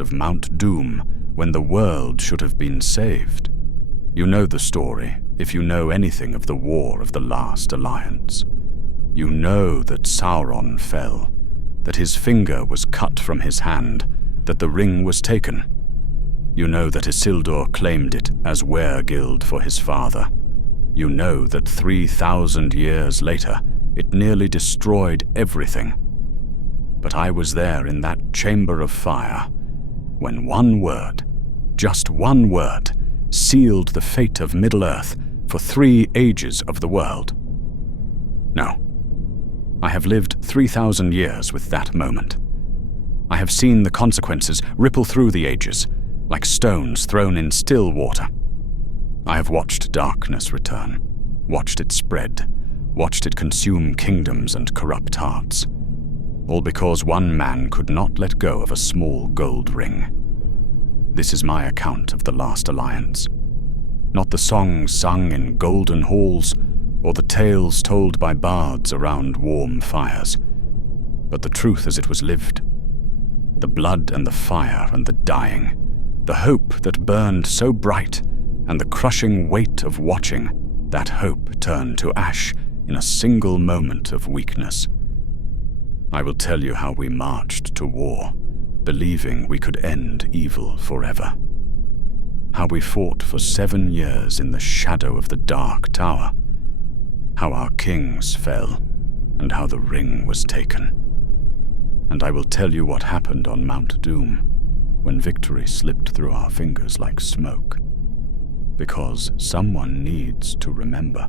of Mount Doom when the world should have been saved. You know the story if you know anything of the War of the Last Alliance. You know that Sauron fell, that his finger was cut from his hand, that the ring was taken. You know that Isildur claimed it as were-guild for his father. You know that 3,000 years later, it nearly destroyed everything. But I was there in that chamber of fire when one word, just one word, sealed the fate of Middle-earth for 3 ages of the world. No, I have lived 3,000 years with that moment. I have seen the consequences ripple through the ages, like stones thrown in still water. I have watched darkness return, watched it spread, watched it consume kingdoms and corrupt hearts, all because one man could not let go of a small gold ring. This is my account of the Last Alliance. Not the songs sung in golden halls or the tales told by bards around warm fires, but the truth as it was lived. The blood and the fire and the dying, the hope that burned so bright, and the crushing weight of watching that hope turn to ash in a single moment of weakness. I will tell you how we marched to war, believing we could end evil forever. How we fought for 7 years in the shadow of the Dark Tower. How our kings fell, and how the ring was taken. And I will tell you what happened on Mount Doom, when victory slipped through our fingers like smoke. Because someone needs to remember.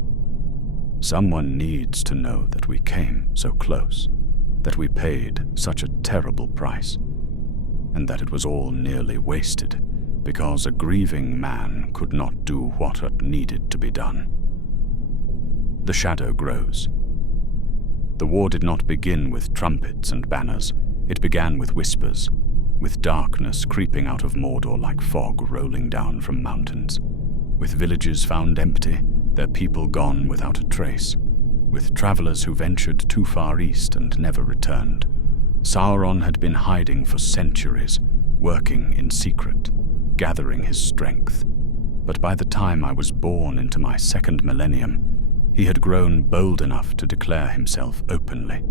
Someone needs to know that we came so close, that we paid such a terrible price, and that it was all nearly wasted because a grieving man could not do what had needed to be done. The shadow grows. The war did not begin with trumpets and banners. It began with whispers, with darkness creeping out of Mordor like fog rolling down from mountains, with villages found empty, their people gone without a trace, with travelers who ventured too far east and never returned. Sauron had been hiding for centuries, working in secret, gathering his strength. But by the time I was born into my 2nd millennium, he had grown bold enough to declare himself openly.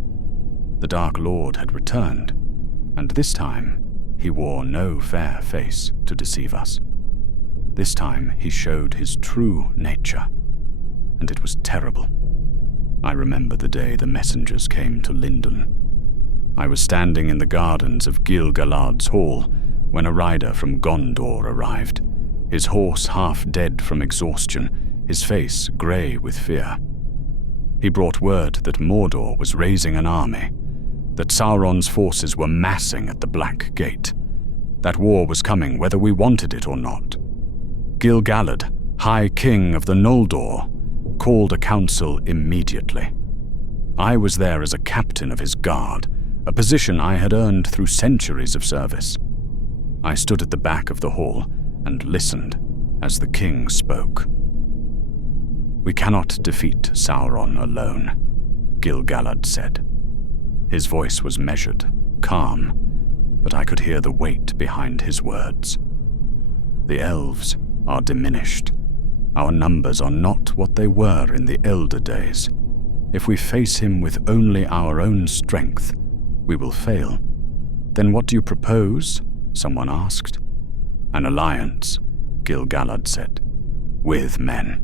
The Dark Lord had returned, and this time he wore no fair face to deceive us. This time he showed his true nature, and it was terrible. I remember the day the messengers came to Lindon. I was standing in the gardens of Gil-galad's hall when a rider from Gondor arrived, his horse half dead from exhaustion, his face grey with fear. He brought word that Mordor was raising an army, that Sauron's forces were massing at the Black Gate. That war was coming whether we wanted it or not. Gil-galad, High King of the Noldor, called a council immediately. I was there as a captain of his guard, a position I had earned through centuries of service. I stood at the back of the hall and listened as the king spoke. "We cannot defeat Sauron alone," Gil-galad said. His voice was measured, calm, but I could hear the weight behind his words. "The elves are diminished. Our numbers are not what they were in the elder days. If we face him with only our own strength, we will fail." "Then what do you propose?" someone asked. "An alliance," Gil-galad said, "with men."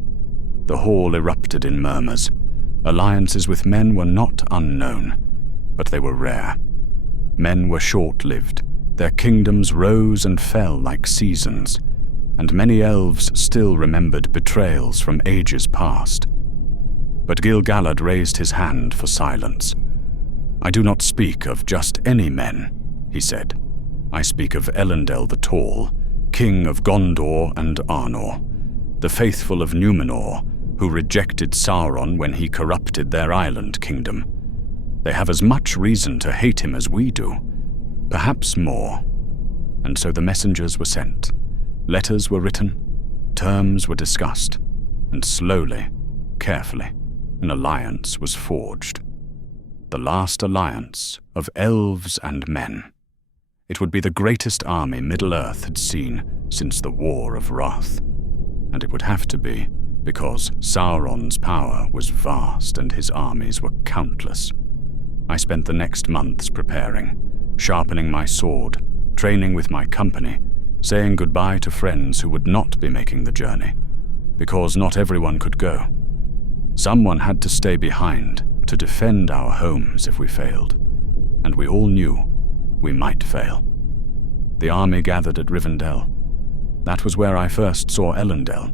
The hall erupted in murmurs. Alliances with men were not unknown, but they were rare. Men were short-lived. Their kingdoms rose and fell like seasons, and many elves still remembered betrayals from ages past. But Gil-galad raised his hand for silence. "I do not speak of just any men," he said. "I speak of Elendil the Tall, king of Gondor and Arnor, the faithful of Numenor, who rejected Sauron when he corrupted their island kingdom. They have as much reason to hate him as we do, perhaps more." And so the messengers were sent. Letters were written, terms were discussed, and slowly, carefully, an alliance was forged. The last alliance of elves and men. It would be the greatest army Middle-earth had seen since the War of Wrath. And it would have to be, because Sauron's power was vast and his armies were countless. I spent the next months preparing, sharpening my sword, training with my company, saying goodbye to friends who would not be making the journey, because not everyone could go. Someone had to stay behind to defend our homes if we failed, and we all knew we might fail. The army gathered at Rivendell. That was where I first saw Elendil.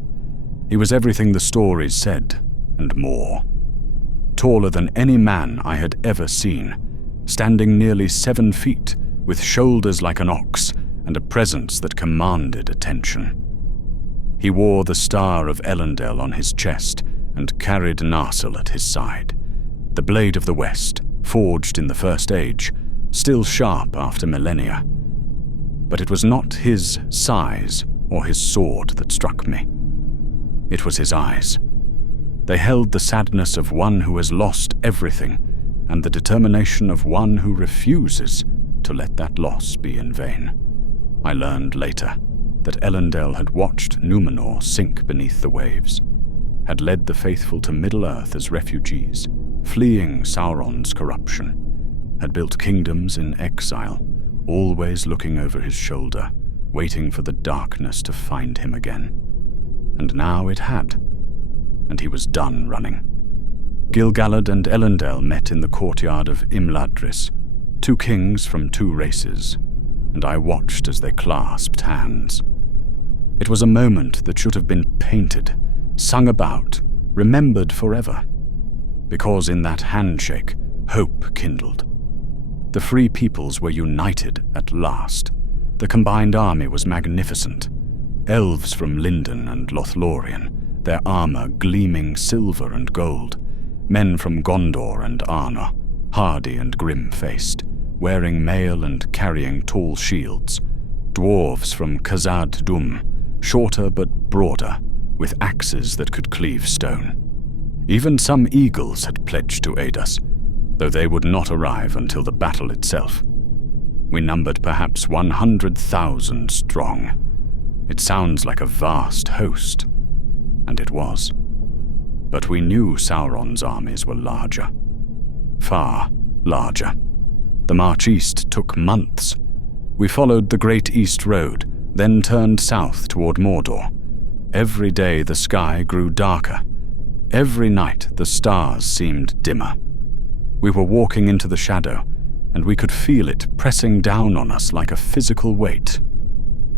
He was everything the stories said, and more. Taller than any man I had ever seen, standing nearly 7 feet, with shoulders like an ox and a presence that commanded attention. He wore the star of Elendil on his chest and carried Narsil at his side, the blade of the West, forged in the First Age, still sharp after millennia. But it was not his size or his sword that struck me. It was his eyes. They held the sadness of one who has lost everything and the determination of one who refuses to let that loss be in vain. I learned later that Elendil had watched Númenor sink beneath the waves, had led the faithful to Middle-earth as refugees, fleeing Sauron's corruption, had built kingdoms in exile, always looking over his shoulder, waiting for the darkness to find him again. And now it had, and he was done running. Gil-galad and Elendil met in the courtyard of Imladris, 2 kings from 2 races, and I watched as they clasped hands. It was a moment that should have been painted, sung about, remembered forever, because in that handshake, hope kindled. The free peoples were united at last. The combined army was magnificent. Elves from Lindon and Lothlorien, their armor gleaming silver and gold. Men from Gondor and Arnor, hardy and grim-faced, wearing mail and carrying tall shields. Dwarves from Khazad Dûm, shorter but broader, with axes that could cleave stone. Even some eagles had pledged to aid us, though they would not arrive until the battle itself. We numbered perhaps 100,000 strong. It sounds like a vast host, and it was. But we knew Sauron's armies were larger. Far larger. The march east took months. We followed the Great East Road, then turned south toward Mordor. Every day the sky grew darker. Every night the stars seemed dimmer. We were walking into the shadow, and we could feel it pressing down on us like a physical weight.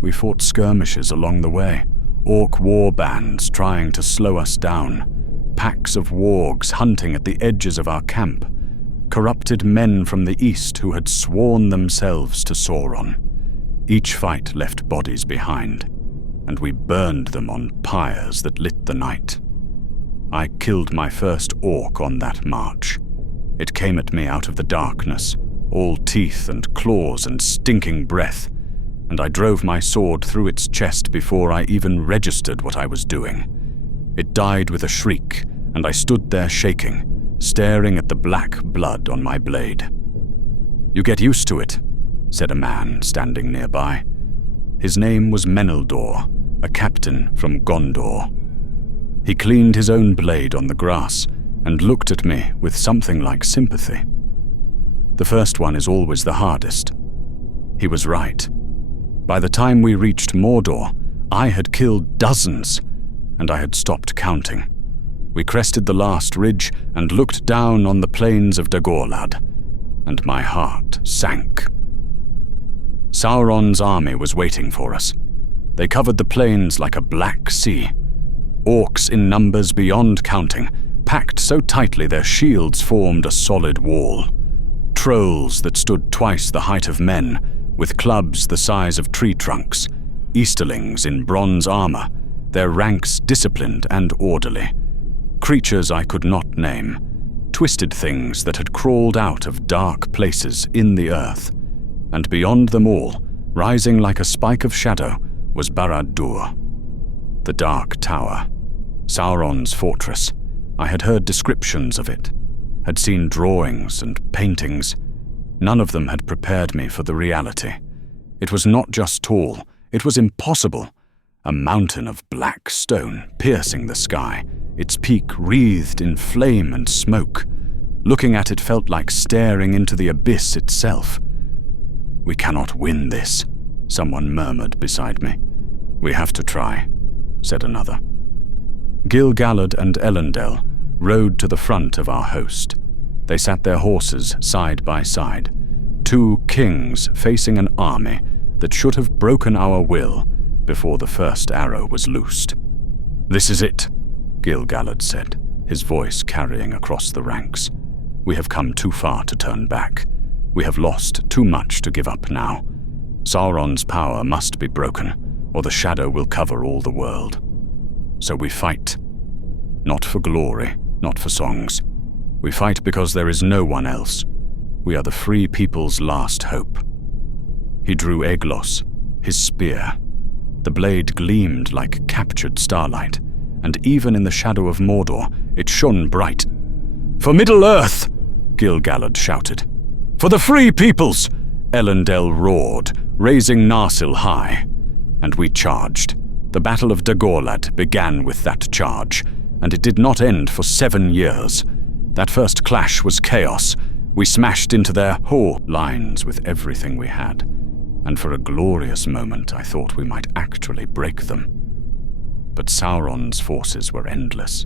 We fought skirmishes along the way, orc war bands trying to slow us down, packs of wargs hunting at the edges of our camp, corrupted men from the east who had sworn themselves to Sauron. Each fight left bodies behind, and we burned them on pyres that lit the night. I killed my first orc on that march. It came at me out of the darkness, all teeth and claws and stinking breath, and I drove my sword through its chest before I even registered what I was doing. It died with a shriek, and I stood there shaking, staring at the black blood on my blade. "You get used to it," said a man standing nearby. His name was Meneldor, a captain from Gondor. He cleaned his own blade on the grass and looked at me with something like sympathy. The first one is always the hardest. He was right. By the time we reached Mordor, I had killed dozens, and I had stopped counting. We crested the last ridge and looked down on the plains of Dagorlad, and my heart sank. Sauron's army was waiting for us. They covered the plains like a black sea. Orcs in numbers beyond counting, packed so tightly their shields formed a solid wall. Trolls that stood twice the height of men, with clubs the size of tree trunks. Easterlings in bronze armor, their ranks disciplined and orderly. Creatures I could not name. Twisted things that had crawled out of dark places in the earth. And beyond them all, rising like a spike of shadow, was Barad-dûr, the Dark Tower. Sauron's fortress. I had heard descriptions of it, had seen drawings and paintings. None of them had prepared me for the reality, It was not just tall, it was impossible. A mountain of black stone piercing the sky, its peak wreathed in flame and smoke. Looking at it felt like staring into the abyss itself. "We cannot win this," someone murmured beside me. "We have to try," said another. Gil-galad and Elendil rode to the front of our host. They sat their horses side by side, two kings facing an army that should have broken our will before the first arrow was loosed. "This is it," Gil-galad said, his voice carrying across the ranks. "We have come too far to turn back. We have lost too much to give up now. Sauron's power must be broken, or the shadow will cover all the world. So we fight. Not for glory, not for songs. We fight because there is no one else. We are the free people's last hope." He drew Eglos, his spear. The blade gleamed like captured starlight, and even in the shadow of Mordor, it shone bright. "For Middle-earth!" Gil-galad shouted. "For the free peoples!" Elendil roared, raising Narsil high. And we charged. The Battle of Dagorlad began with that charge, and it did not end for 7 years. That first clash was chaos. We smashed into their whole lines with everything we had, and for a glorious moment I thought we might actually break them. But Sauron's forces were endless.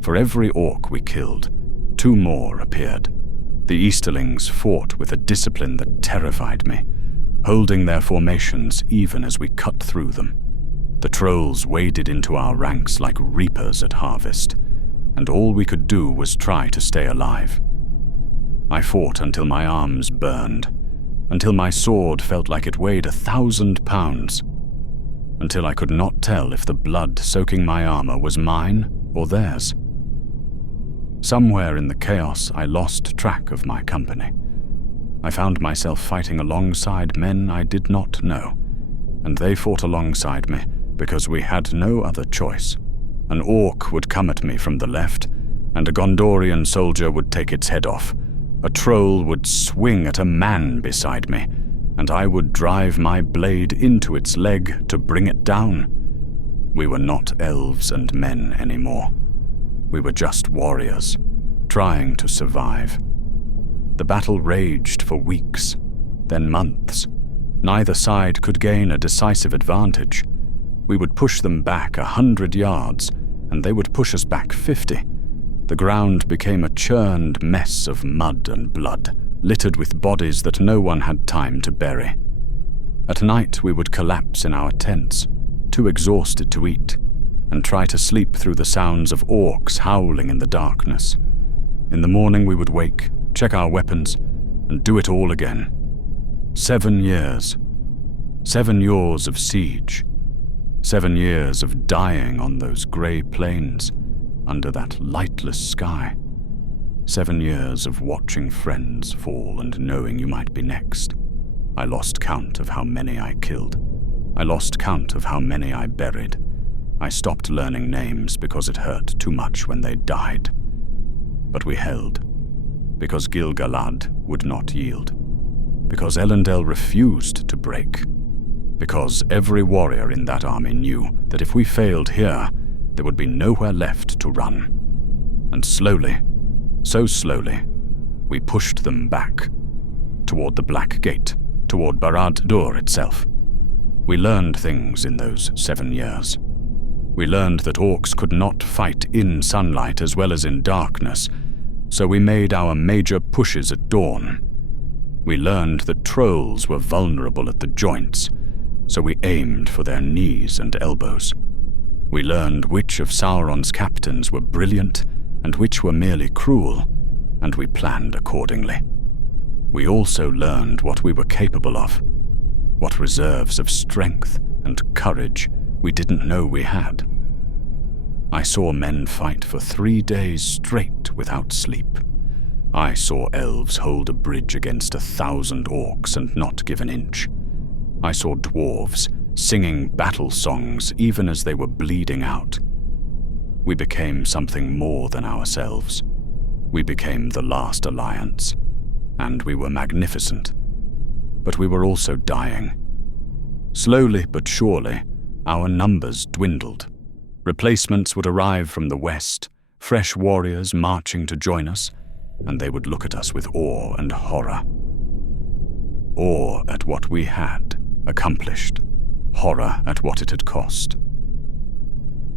For every orc we killed, 2 more appeared. The Easterlings fought with a discipline that terrified me, holding their formations even as we cut through them. The trolls waded into our ranks like reapers at harvest, and all we could do was try to stay alive. I fought until my arms burned, until my sword felt like it weighed 1,000 pounds, until I could not tell if the blood soaking my armor was mine or theirs. Somewhere in the chaos, I lost track of my company. I found myself fighting alongside men I did not know, and they fought alongside me because we had no other choice. An orc would come at me from the left, and a Gondorian soldier would take its head off. A troll would swing at a man beside me, and I would drive my blade into its leg to bring it down. We were not elves and men anymore. We were just warriors, trying to survive. The battle raged for weeks, then months. Neither side could gain a decisive advantage. We would push them back 100 yards, and they would push us back 50. The ground became a churned mess of mud and blood, littered with bodies that no one had time to bury. At night we would collapse in our tents, too exhausted to eat, and try to sleep through the sounds of orcs howling in the darkness. In the morning we would wake, check our weapons, and do it all again. 7 years. 7 years of siege. 7 years of dying on those grey plains, under that lightless sky. 7 years of watching friends fall and knowing you might be next. I lost count of how many I killed. I lost count of how many I buried. I stopped learning names because it hurt too much when they died. But we held, because Gil-galad would not yield, because Elendil refused to break, because every warrior in that army knew that if we failed here, there would be nowhere left to run. And slowly, so slowly, we pushed them back, toward the Black Gate, toward Barad-dûr itself. We learned things in those 7 years. We learned that orcs could not fight in sunlight as well as in darkness, so we made our major pushes at dawn. We learned that trolls were vulnerable at the joints, so we aimed for their knees and elbows. We learned which of Sauron's captains were brilliant and which were merely cruel, and we planned accordingly. We also learned what we were capable of, what reserves of strength and courage we didn't know we had. I saw men fight for 3 days straight without sleep. I saw elves hold a bridge against 1,000 orcs and not give an inch. I saw dwarves singing battle songs even as they were bleeding out. We became something more than ourselves. We became the last alliance, and we were magnificent. But we were also dying, Slowly but surely, our numbers dwindled. Replacements would arrive from the west, fresh warriors marching to join us, and they would look at us with awe and horror. Awe at what we had accomplished, horror at what it had cost.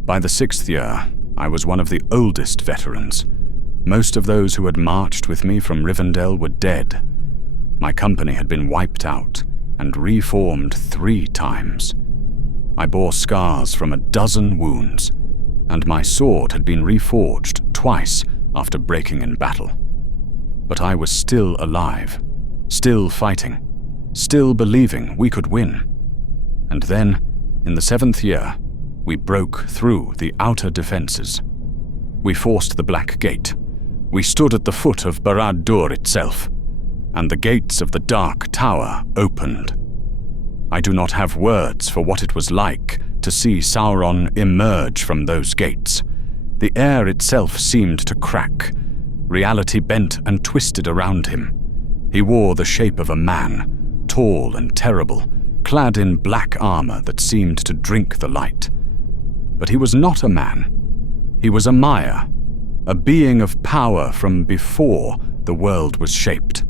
By the 6th year, I was one of the oldest veterans. Most of those who had marched with me from Rivendell were dead. My company had been wiped out and reformed 3 times. I bore scars from 12 wounds, and my sword had been reforged twice after breaking in battle. But I was still alive, still fighting, still believing we could win. And then, in the 7th year, we broke through the outer defenses. We forced the Black Gate. We stood at the foot of Barad-dûr itself, and the gates of the Dark Tower opened. I do not have words for what it was like to see Sauron emerge from those gates. The air itself seemed to crack. Reality bent and twisted around him. He wore the shape of a man, tall and terrible, clad in black armor that seemed to drink the light. But he was not a man. He was a Maya, a being of power from before the world was shaped,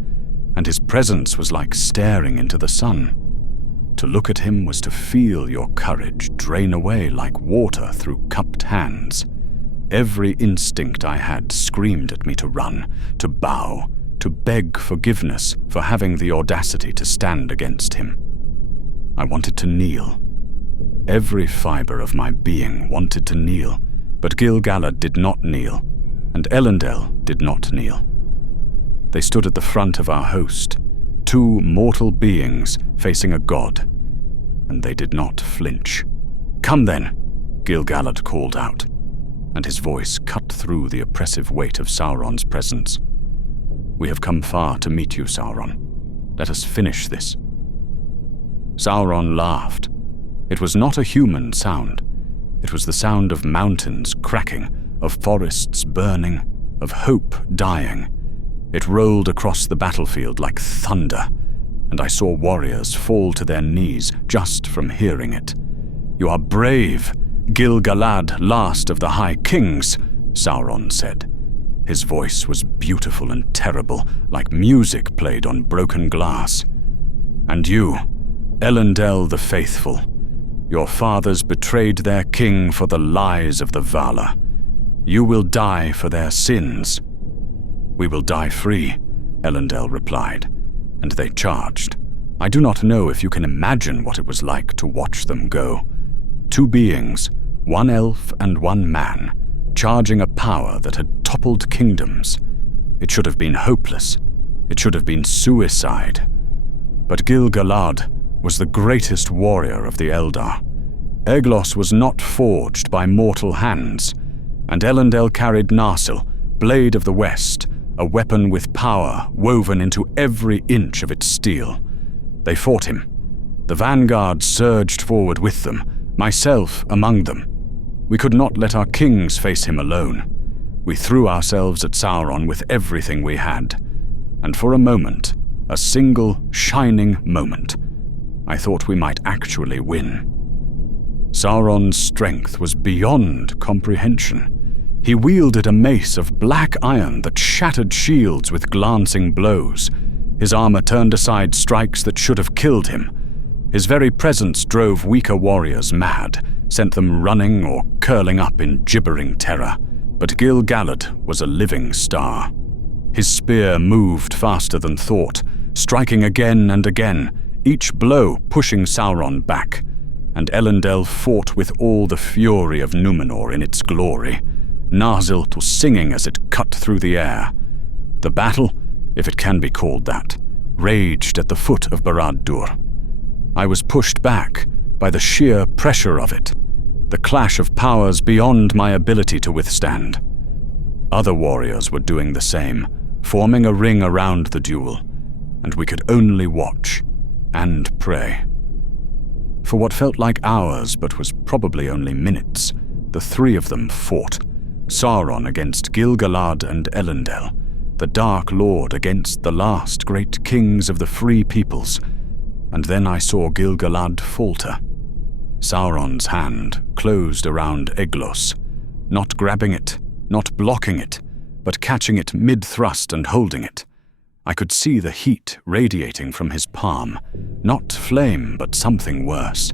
and his presence was like staring into the sun. To look at him was to feel your courage drain away like water through cupped hands. Every instinct I had screamed at me to run, to bow, to beg forgiveness for having the audacity to stand against him. I wanted to kneel. Every fiber of my being wanted to kneel, but Gil-galad did not kneel, and Elendil did not kneel. They stood at the front of our host, 2 mortal beings facing a god, and they did not flinch. "Come then," Gil-galad called out, and his voice cut through the oppressive weight of Sauron's presence. "We have come far to meet you, Sauron. Let us finish this." Sauron laughed. It was not a human sound. It was the sound of mountains cracking, of forests burning, of hope dying. It rolled across the battlefield like thunder, and I saw warriors fall to their knees just from hearing it. "You are brave, Gil-galad, last of the High Kings," Sauron said. His voice was beautiful and terrible, like music played on broken glass. "And you, Elendil the Faithful, your fathers betrayed their king for the lies of the Valar. You will die for their sins." "We will die free," Elendil replied, and they charged. I do not know if you can imagine what it was like to watch them go. 2 beings, 1 elf and 1 man, charging a power that had toppled kingdoms. It should have been hopeless. It should have been suicide. But Gil-galad was the greatest warrior of the Eldar. Eglos was not forged by mortal hands, and Elendil carried Narsil, Blade of the West, a weapon with power woven into every inch of its steel. They fought him. The vanguard surged forward with them, myself among them. We could not let our kings face him alone. We threw ourselves at Sauron with everything we had, and for a moment, a single shining moment, I thought we might actually win. Sauron's strength was beyond comprehension. He wielded a mace of black iron that shattered shields with glancing blows. His armor turned aside strikes that should have killed him. His very presence drove weaker warriors mad, sent them running or curling up in gibbering terror. But Gil-galad was a living star. His spear moved faster than thought, striking again and again, each blow pushing Sauron back, and Elendil fought with all the fury of Númenor in its glory. Narsil was singing as it cut through the air. The battle, if it can be called that, raged at the foot of Barad-dûr. I was pushed back by the sheer pressure of it, the clash of powers beyond my ability to withstand. Other warriors were doing the same, forming a ring around the duel, and we could only watch and pray. For what felt like hours but was probably only minutes, the 3 of them fought. Sauron against Gil-galad and Elendil, the Dark Lord against the last great kings of the free peoples, and then I saw Gil-galad falter. Sauron's hand closed around Eglos, not grabbing it, not blocking it, but catching it mid-thrust and holding it. I could see the heat radiating from his palm, not flame but something worse.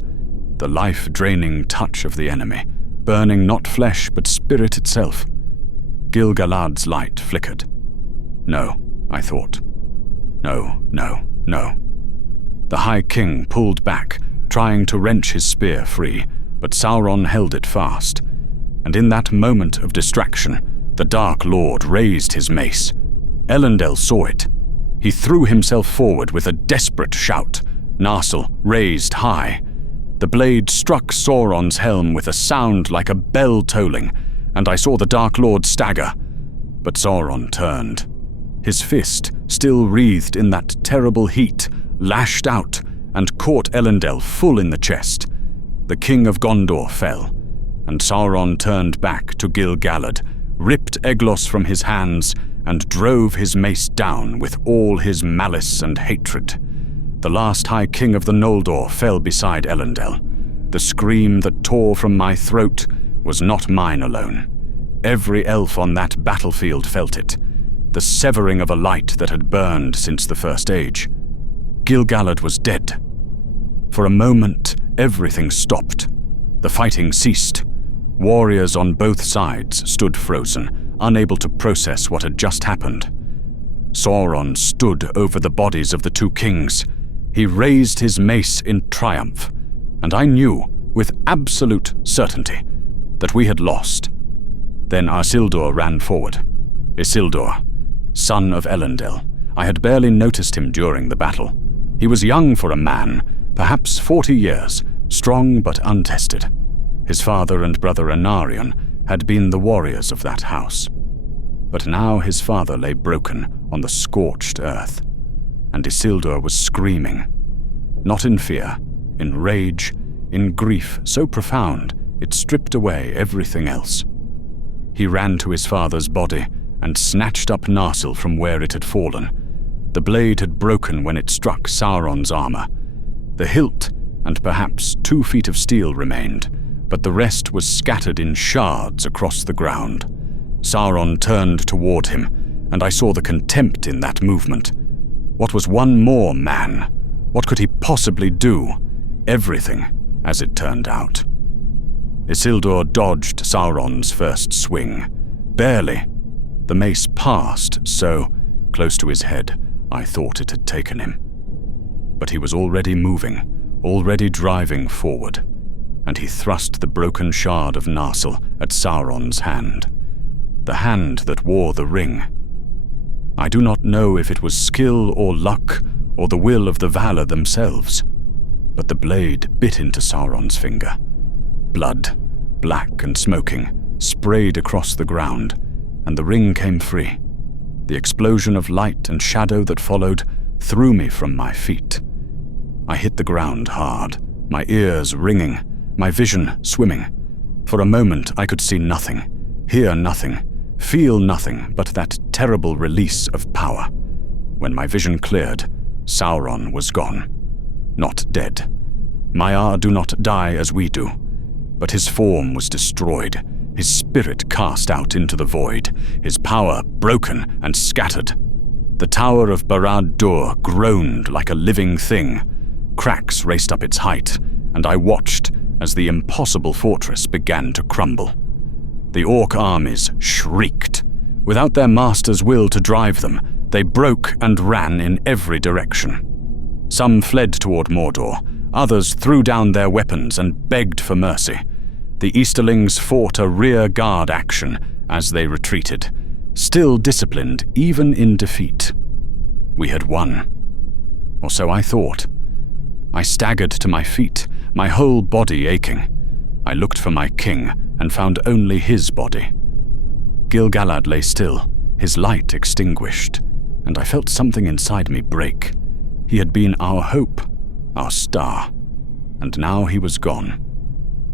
The life-draining touch of the enemy, burning not flesh but spirit itself. Gil-galad's light flickered. No, I thought. No, no, no. The High King pulled back, trying to wrench his spear free, but Sauron held it fast. And in that moment of distraction, the Dark Lord raised his mace. Elendil saw it. He threw himself forward with a desperate shout, Narsil raised high. The blade struck Sauron's helm with a sound like a bell tolling, and I saw the Dark Lord stagger. But Sauron turned. His fist, still wreathed in that terrible heat, lashed out and caught Elendil full in the chest. The King of Gondor fell, and Sauron turned back to Gil-galad, ripped Eglos from his hands, and drove his mace down with all his malice and hatred. The last High King of the Noldor fell beside Elendil. The scream that tore from my throat was not mine alone. Every elf on that battlefield felt it, the severing of a light that had burned since the First Age. Gil-galad was dead. For a moment, everything stopped. The fighting ceased. Warriors on both sides stood frozen, unable to process what had just happened. Sauron stood over the bodies of the two kings. He raised his mace in triumph, and I knew, with absolute certainty, that we had lost. Then Isildur ran forward. Isildur, son of Elendil. I had barely noticed him during the battle. He was young for a man, perhaps 40 years, strong but untested. His father and brother Anarion had been the warriors of that house. But now his father lay broken on the scorched earth, and Isildur was screaming. Not in fear, in rage, in grief so profound it stripped away everything else. He ran to his father's body and snatched up Narsil from where it had fallen. The blade had broken when it struck Sauron's armor. The hilt and perhaps 2 feet of steel remained, but the rest was scattered in shards across the ground. Sauron turned toward him, and I saw the contempt in that movement. What was one more man? What could he possibly do? Everything, as it turned out. Isildur dodged Sauron's first swing. Barely. The mace passed so, close to his head, I thought it had taken him. But he was already moving, already driving forward, and he thrust the broken shard of Narsil at Sauron's hand. The hand that wore the ring. I do not know if it was skill or luck or the will of the Valar themselves, but the blade bit into Sauron's finger. Blood, black and smoking, sprayed across the ground, and the ring came free. The explosion of light and shadow that followed threw me from my feet. I hit the ground hard, my ears ringing, my vision swimming. For a moment I could see nothing, hear nothing, feel nothing but that terrible release of power. When my vision cleared, Sauron was gone. Not dead. Maiar do not die as we do, but his form was destroyed, his spirit cast out into the void, his power broken and scattered. The tower of Barad-dûr groaned like a living thing. Cracks raced up its height, and I watched as the impossible fortress began to crumble. The orc armies shrieked. Without their master's will to drive them, they broke and ran in every direction. Some fled toward Mordor, others threw down their weapons and begged for mercy. The Easterlings fought a rear guard action as they retreated, still disciplined even in defeat. We had won. Or so I thought. I staggered to my feet, my whole body aching. I looked for my king and found only his body. Gil-galad lay still, his light extinguished, and I felt something inside me break. He had been our hope, our star, and now he was gone.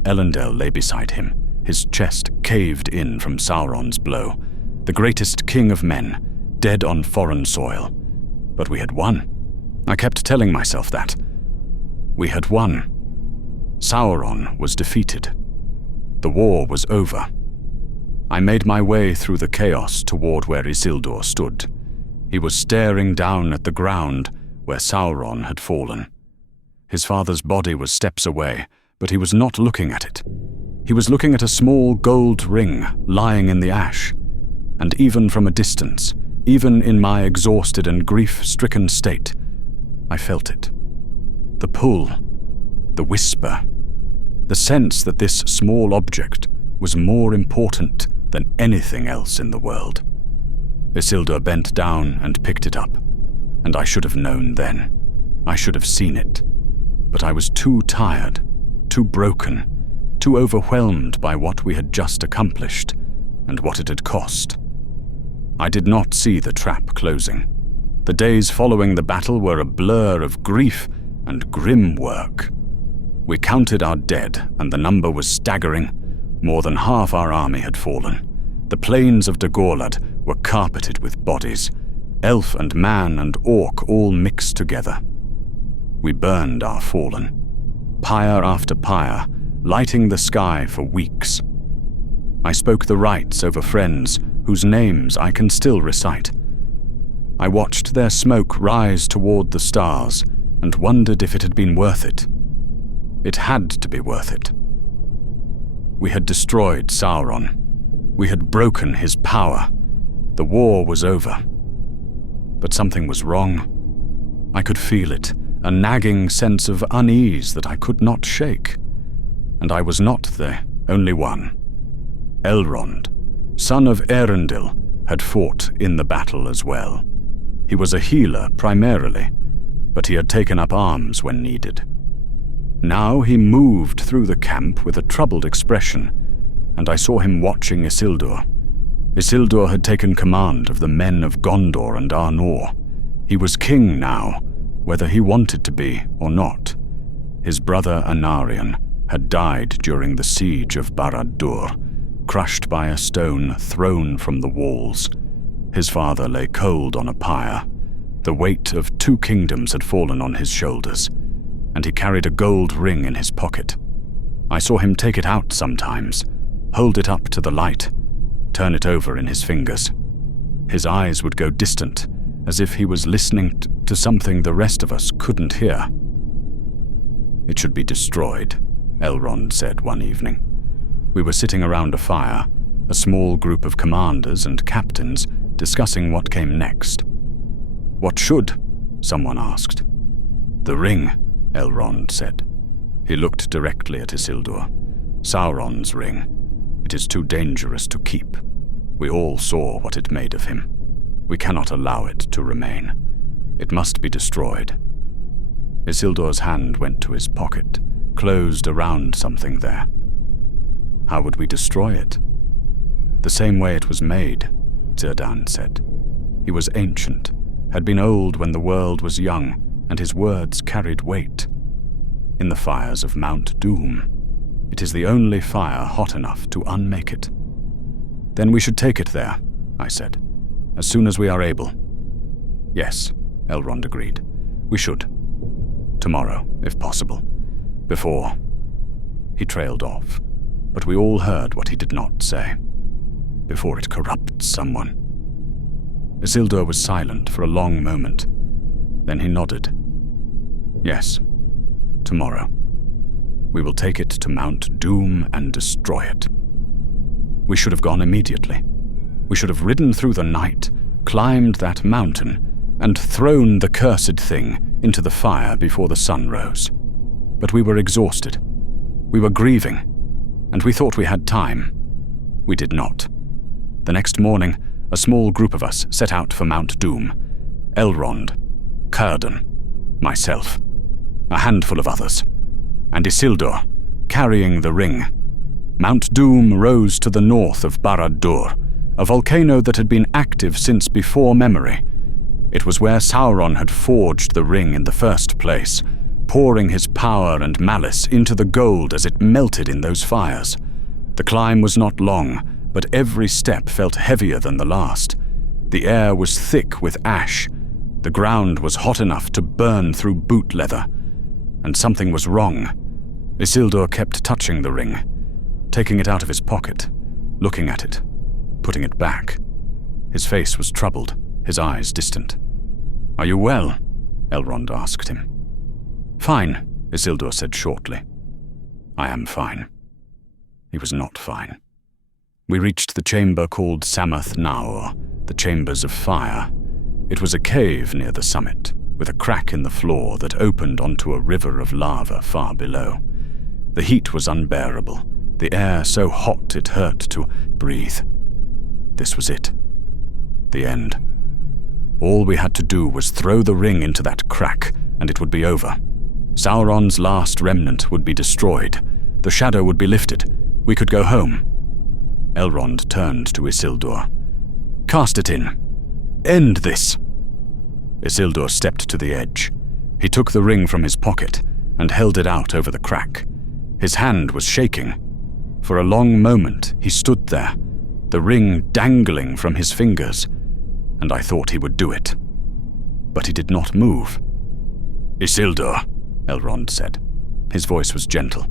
Elendil lay beside him, his chest caved in from Sauron's blow, the greatest king of men, dead on foreign soil. But we had won. I kept telling myself that. We had won. Sauron was defeated. The war was over. I made my way through the chaos toward where Isildur stood. He was staring down at the ground where Sauron had fallen. His father's body was steps away, but he was not looking at it. He was looking at a small gold ring lying in the ash, and even from a distance, even in my exhausted and grief-stricken state, I felt it. The pull, the whisper, the sense that this small object was more important than anything else in the world. Isildur bent down and picked it up, and I should have known then. I should have seen it. But I was too tired, too broken, too overwhelmed by what we had just accomplished and what it had cost. I did not see the trap closing. The days following the battle were a blur of grief and grim work. We counted our dead, and the number was staggering. More than half our army had fallen. The plains of Dagorlad were carpeted with bodies, elf and man and orc all mixed together. We burned our fallen, pyre after pyre, lighting the sky for weeks. I spoke the rites over friends whose names I can still recite. I watched their smoke rise toward the stars and wondered if it had been worth it. It had to be worth it. We had destroyed Sauron. We had broken his power. The war was over. But something was wrong. I could feel it, a nagging sense of unease that I could not shake. And I was not the only one. Elrond, son of Elendil, had fought in the battle as well. He was a healer primarily, but he had taken up arms when needed. Now he moved through the camp with a troubled expression, and I saw him watching Isildur. Isildur had taken command of the men of Gondor and Arnor. He was king now, whether he wanted to be or not. His brother Anarion had died during the siege of Barad-dûr, crushed by a stone thrown from the walls. His father lay cold on a pyre. The weight of 2 kingdoms had fallen on his shoulders, and he carried a gold ring in his pocket. I saw him take it out sometimes, hold it up to the light, turn it over in his fingers. His eyes would go distant, as if he was listening to something the rest of us couldn't hear. "It should be destroyed," Elrond said one evening. We were sitting around a fire, a small group of commanders and captains discussing what came next. "What should?" someone asked. "The ring," Elrond said. He looked directly at Isildur. "Sauron's ring. It is too dangerous to keep. We all saw what it made of him. We cannot allow it to remain. It must be destroyed." Isildur's hand went to his pocket, closed around something there. "How would we destroy it?" "The same way it was made," Círdan said. He was ancient, had been old when the world was young, and his words carried weight. "In the fires of Mount Doom. It is the only fire hot enough to unmake it." "Then we should take it there," I said, "as soon as we are able." "Yes," Elrond agreed. "We should. Tomorrow, if possible. Before..." He trailed off, but we all heard what he did not say. "Before it corrupts someone." Isildur was silent for a long moment. Then he nodded. "Yes, tomorrow. We will take it to Mount Doom and destroy it." We should have gone immediately. We should have ridden through the night, climbed that mountain, and thrown the cursed thing into the fire before the sun rose. But we were exhausted. We were grieving, and we thought we had time. We did not. The next morning, a small group of us set out for Mount Doom. Elrond, Círdan, myself, a handful of others, and Isildur, carrying the ring. Mount Doom rose to the north of Barad-dûr, a volcano that had been active since before memory. It was where Sauron had forged the ring in the first place, pouring his power and malice into the gold as it melted in those fires. The climb was not long, but every step felt heavier than the last. The air was thick with ash. The ground was hot enough to burn through boot leather, and something was wrong. Isildur kept touching the ring, taking it out of his pocket, looking at it, putting it back. His face was troubled, his eyes distant. "Are you well?" Elrond asked him. "Fine," Isildur said shortly. "I am fine." He was not fine. We reached the chamber called Samath Naur, the Chambers of Fire. It was a cave near the summit, with a crack in the floor that opened onto a river of lava far below. The heat was unbearable, the air so hot it hurt to breathe. This was it. The end. All we had to do was throw the ring into that crack, and it would be over. Sauron's last remnant would be destroyed. The shadow would be lifted. We could go home. Elrond turned to Isildur. "Cast it in. End this." Isildur stepped to the edge. He took the ring from his pocket and held it out over the crack. His hand was shaking. For a long moment he stood there, the ring dangling from his fingers, and I thought he would do it. But he did not move. "Isildur," Elrond said. His voice was gentle,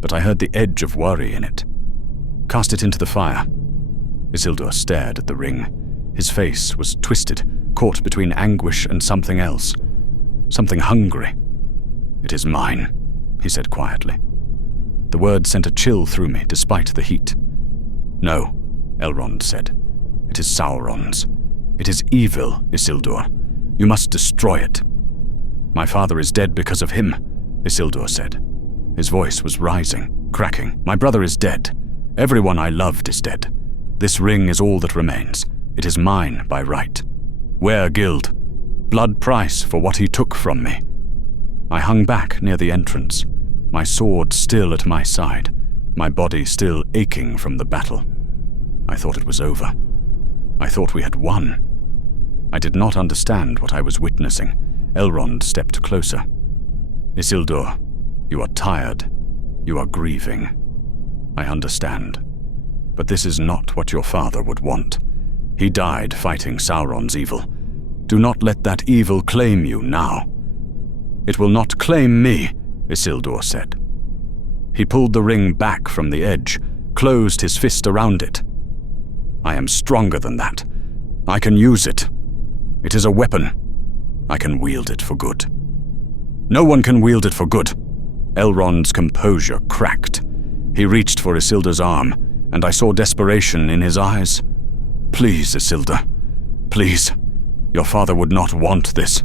but I heard the edge of worry in it. "Cast it into the fire." Isildur stared at the ring. His face was twisted, caught between anguish and something else. Something hungry. "It is mine," he said quietly. The word sent a chill through me despite the heat. "No," Elrond said. "It is Sauron's. It is evil, Isildur. You must destroy it." "My father is dead because of him," Isildur said. His voice was rising, cracking. "My brother is dead. Everyone I loved is dead. This ring is all that remains. It is mine by right. Wear Gild. Blood price for what he took from me." I hung back near the entrance, my sword still at my side, my body still aching from the battle. I thought it was over. I thought we had won. I did not understand what I was witnessing. Elrond stepped closer. "Isildur, you are tired. You are grieving. I understand. But this is not what your father would want. He died fighting Sauron's evil. Do not let that evil claim you now." "It will not claim me," Isildur said. He pulled the ring back from the edge, closed his fist around it. "I am stronger than that. I can use it. It is a weapon. I can wield it for good." "No one can wield it for good." Elrond's composure cracked. He reached for Isildur's arm, and I saw desperation in his eyes. "Please, Isildur. Please. Your father would not want this.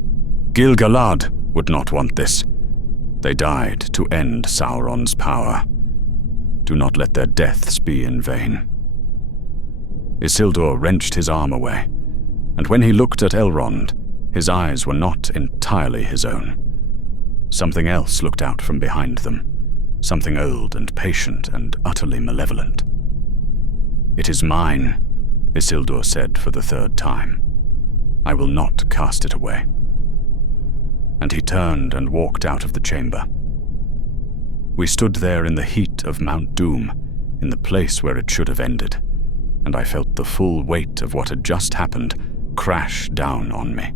Gil-galad would not want this. They died to end Sauron's power. Do not let their deaths be in vain." Isildur wrenched his arm away, and when he looked at Elrond, his eyes were not entirely his own. Something else looked out from behind them, something old and patient and utterly malevolent. "It is mine," Isildur said for the third time. "I will not cast it away." And he turned and walked out of the chamber. We stood there in the heat of Mount Doom, in the place where it should have ended, and I felt the full weight of what had just happened crash down on me.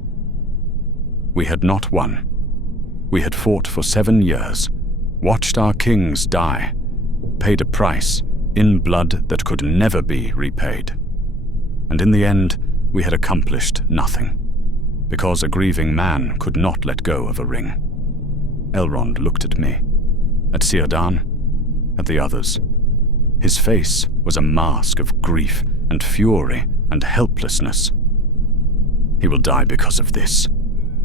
We had not won. We had fought for 7 years, watched our kings die, paid a price in blood that could never be repaid. And in the end, we had accomplished nothing, because a grieving man could not let go of a ring. Elrond looked at me, at Círdan, at the others. His face was a mask of grief and fury and helplessness. "He will die because of this,"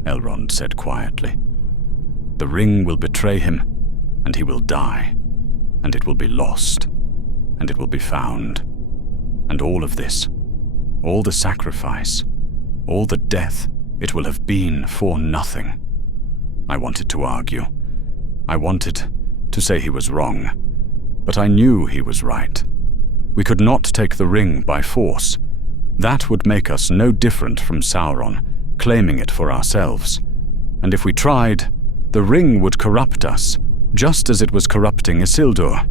Elrond said quietly. "The ring will betray him, and he will die, and it will be lost, and it will be found. And all of this, all the sacrifice, all the death, it will have been for nothing." I wanted to argue. I wanted to say he was wrong, but I knew he was right. We could not take the ring by force. That would make us no different from Sauron, claiming it for ourselves. And if we tried, the ring would corrupt us, just as it was corrupting Isildur.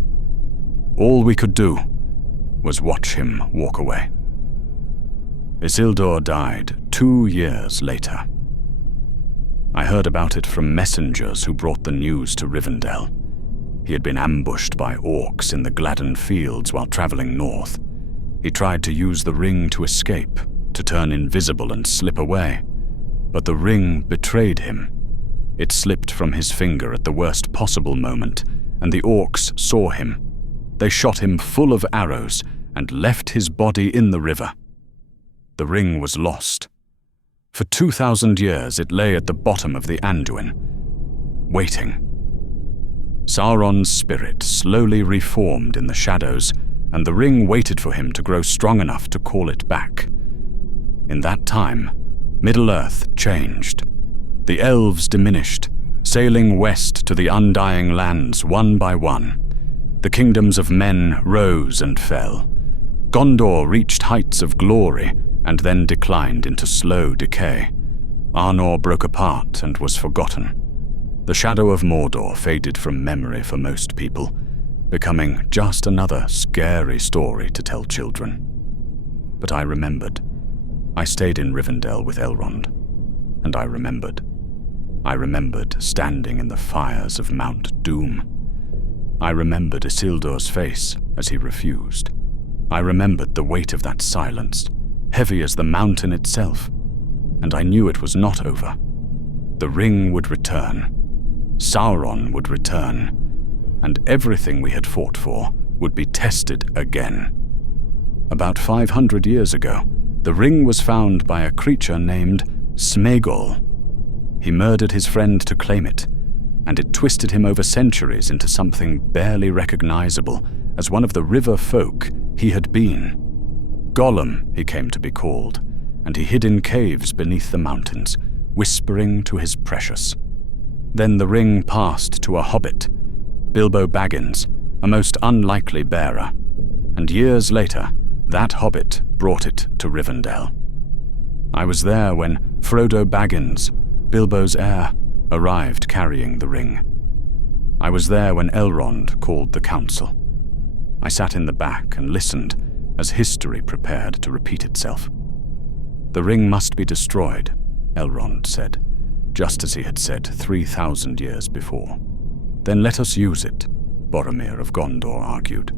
All we could do was watch him walk away. Isildur died 2 years later. I heard about it from messengers who brought the news to Rivendell. He had been ambushed by orcs in the Gladden fields while traveling north. He tried to use the ring to escape, to turn invisible and slip away. But the ring betrayed him. It slipped from his finger at the worst possible moment, and the orcs saw him. They shot him full of arrows and left his body in the river. The ring was lost. For 2,000 years it lay at the bottom of the Anduin, waiting. Sauron's spirit slowly reformed in the shadows, and the ring waited for him to grow strong enough to call it back. In that time, Middle-earth changed. The elves diminished, sailing west to the undying lands one by one. The kingdoms of men rose and fell. Gondor reached heights of glory and then declined into slow decay. Arnor broke apart and was forgotten. The shadow of Mordor faded from memory for most people, becoming just another scary story to tell children. But I remembered. I stayed in Rivendell with Elrond, and I remembered. I remembered standing in the fires of Mount Doom. I remembered Isildur's face as he refused. I remembered the weight of that silence, heavy as the mountain itself, and I knew it was not over. The ring would return. Sauron would return, and everything we had fought for would be tested again. About 500 years ago, the ring was found by a creature named Sméagol. He murdered his friend to claim it, and it twisted him over centuries into something barely recognizable as one of the river folk he had been. Gollum he came to be called, and he hid in caves beneath the mountains, whispering to his precious. Then the ring passed to a hobbit, Bilbo Baggins, a most unlikely bearer, and years later, that hobbit brought it to Rivendell. I was there when Frodo Baggins, Bilbo's heir, arrived carrying the ring. I was there when Elrond called the council. I sat in the back and listened as history prepared to repeat itself. The ring must be destroyed, Elrond said, just as he had said 3,000 years before. Then let us use it, Boromir of Gondor argued,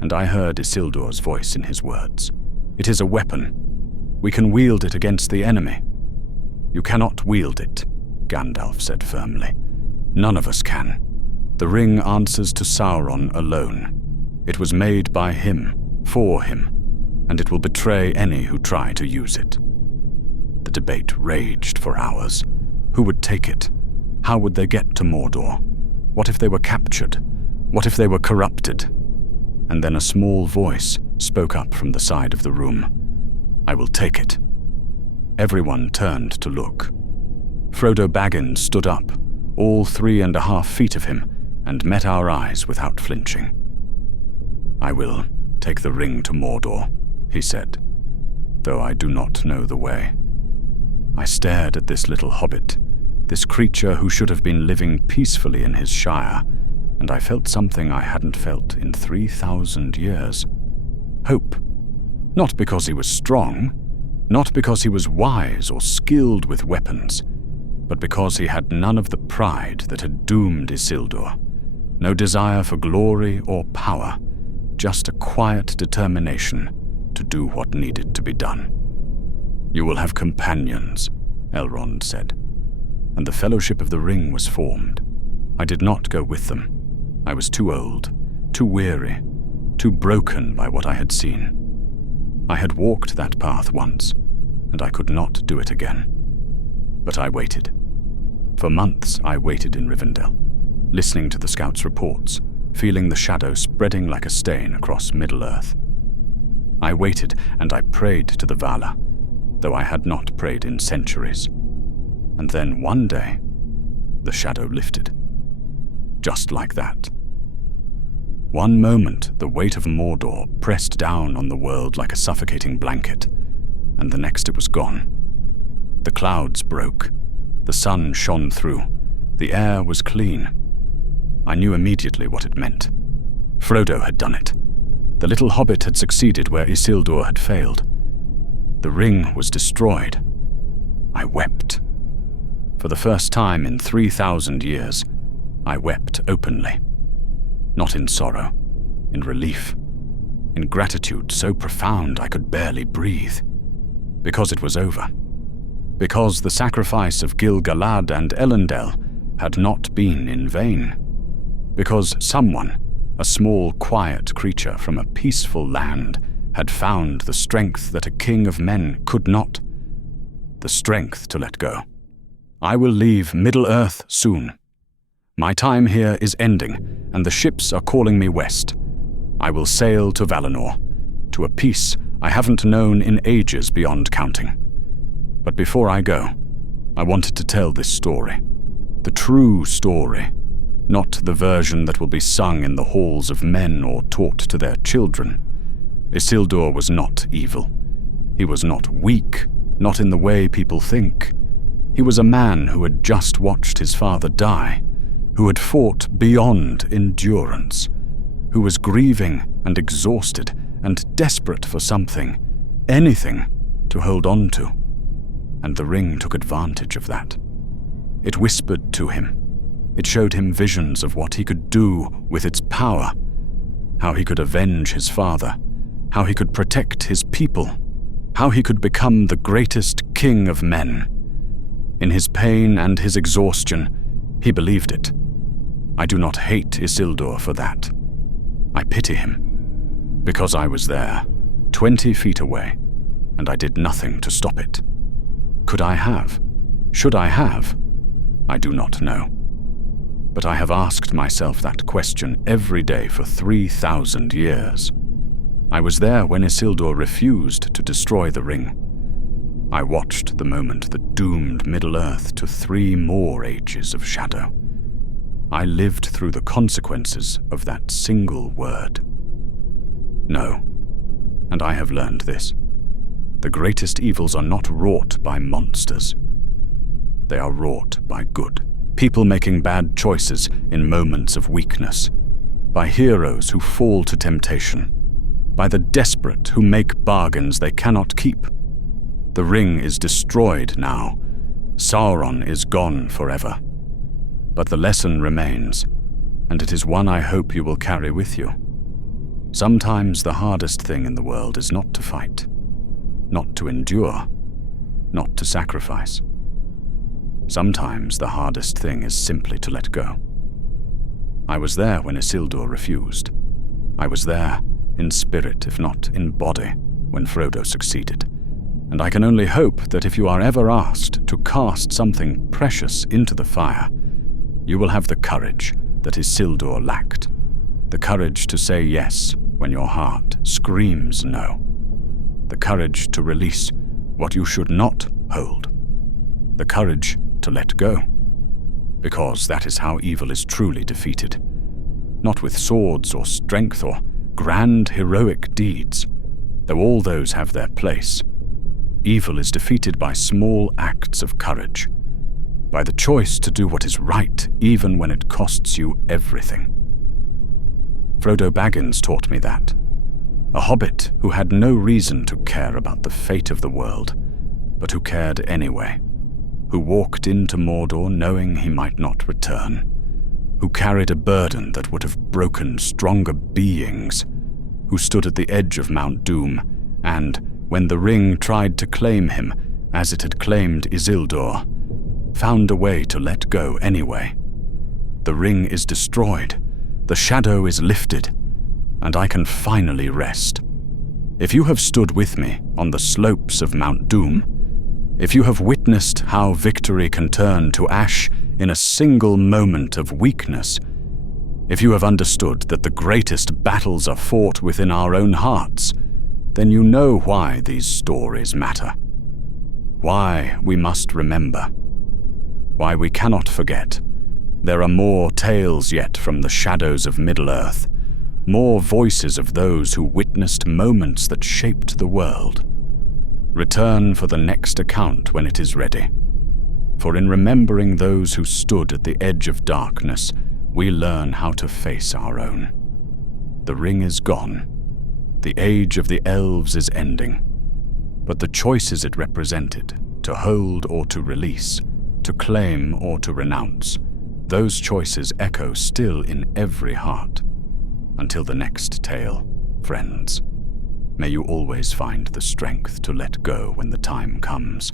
and I heard Isildur's voice in his words. It is a weapon. We can wield it against the enemy. You cannot wield it, Gandalf said firmly. None of us can. The ring answers to Sauron alone. It was made by him, for him, and it will betray any who try to use it. The debate raged for hours. Who would take it? How would they get to Mordor? What if they were captured? What if they were corrupted? And then a small voice spoke up from the side of the room. I will take it. Everyone turned to look. Frodo Baggins stood up, all 3.5 feet of him, and met our eyes without flinching. I will take the ring to Mordor, he said, though I do not know the way. I stared at this little hobbit, this creature who should have been living peacefully in his shire, and I felt something I hadn't felt in 3,000 years. Hope. Not because he was strong, not because he was wise or skilled with weapons, but because he had none of the pride that had doomed Isildur. No desire for glory or power, just a quiet determination to do what needed to be done. You will have companions, Elrond said, and the Fellowship of the Ring was formed. I did not go with them. I was too old, too weary, too broken by what I had seen. I had walked that path once, and I could not do it again. But I waited. For months I waited in Rivendell, listening to the scouts' reports, feeling the shadow spreading like a stain across Middle-earth. I waited and I prayed to the Vala, though I had not prayed in centuries. And then one day, the shadow lifted. Just like that. One moment, the weight of Mordor pressed down on the world like a suffocating blanket, and the next it was gone. The clouds broke. The sun shone through. The air was clean. I knew immediately what it meant. Frodo had done it. The little hobbit had succeeded where Isildur had failed. The ring was destroyed. I wept. For the first time in 3,000 years, I wept openly. Not in sorrow, in relief, in gratitude so profound I could barely breathe. Because it was over. Because the sacrifice of Gil-galad and Elendil had not been in vain. Because someone, a small, quiet creature from a peaceful land, had found the strength that a king of men could not. The strength to let go. I will leave Middle-earth soon. My time here is ending, and the ships are calling me west. I will sail to Valinor, to a peace I haven't known in ages beyond counting. But before I go, I wanted to tell this story. The true story, not the version that will be sung in the halls of men or taught to their children. Isildur was not evil. He was not weak, not in the way people think. He was a man who had just watched his father die, who had fought beyond endurance, who was grieving and exhausted and desperate for something, anything, to hold on to. And the ring took advantage of that. It whispered to him. It showed him visions of what he could do with its power, how he could avenge his father, how he could protect his people, how he could become the greatest king of men. In his pain and his exhaustion, he believed it. I do not hate Isildur for that. I pity him, because I was there, 20 feet away, and I did nothing to stop it. Could I have? Should I have? I do not know. But I have asked myself that question every day for 3,000 years. I was there when Isildur refused to destroy the ring. I watched the moment that doomed Middle-earth to 3 more ages of shadow. I lived through the consequences of that single word. No, and I have learned this. The greatest evils are not wrought by monsters. They are wrought by good. People making bad choices in moments of weakness. By heroes who fall to temptation. By the desperate who make bargains they cannot keep. The ring is destroyed now. Sauron is gone forever. But the lesson remains, and it is one I hope you will carry with you. Sometimes the hardest thing in the world is not to fight, not to endure, not to sacrifice. Sometimes the hardest thing is simply to let go. I was there when Isildur refused. I was there, in spirit if not in body, when Frodo succeeded. And I can only hope that if you are ever asked to cast something precious into the fire, you will have the courage that Isildur lacked. The courage to say yes when your heart screams no. The courage to release what you should not hold. The courage to let go. Because that is how evil is truly defeated. Not with swords or strength or grand heroic deeds, though all those have their place. Evil is defeated by small acts of courage, by the choice to do what is right even when it costs you everything. Frodo Baggins taught me that. A hobbit who had no reason to care about the fate of the world, but who cared anyway. Who walked into Mordor knowing he might not return. Who carried a burden that would have broken stronger beings. Who stood at the edge of Mount Doom, and, when the ring tried to claim him, as it had claimed Isildur, found a way to let go anyway. The ring is destroyed, the shadow is lifted, and I can finally rest. If you have stood with me on the slopes of Mount Doom, if you have witnessed how victory can turn to ash in a single moment of weakness, if you have understood that the greatest battles are fought within our own hearts, then you know why these stories matter. Why we must remember. Why we cannot forget. There are more tales yet from the shadows of Middle-earth, more voices of those who witnessed moments that shaped the world. Return for the next account when it is ready. For in remembering those who stood at the edge of darkness, we learn how to face our own. The ring is gone. The age of the elves is ending. But the choices it represented, to hold or to release, to claim or to renounce, those choices echo still in every heart. Until the next tale, friends, may you always find the strength to let go when the time comes.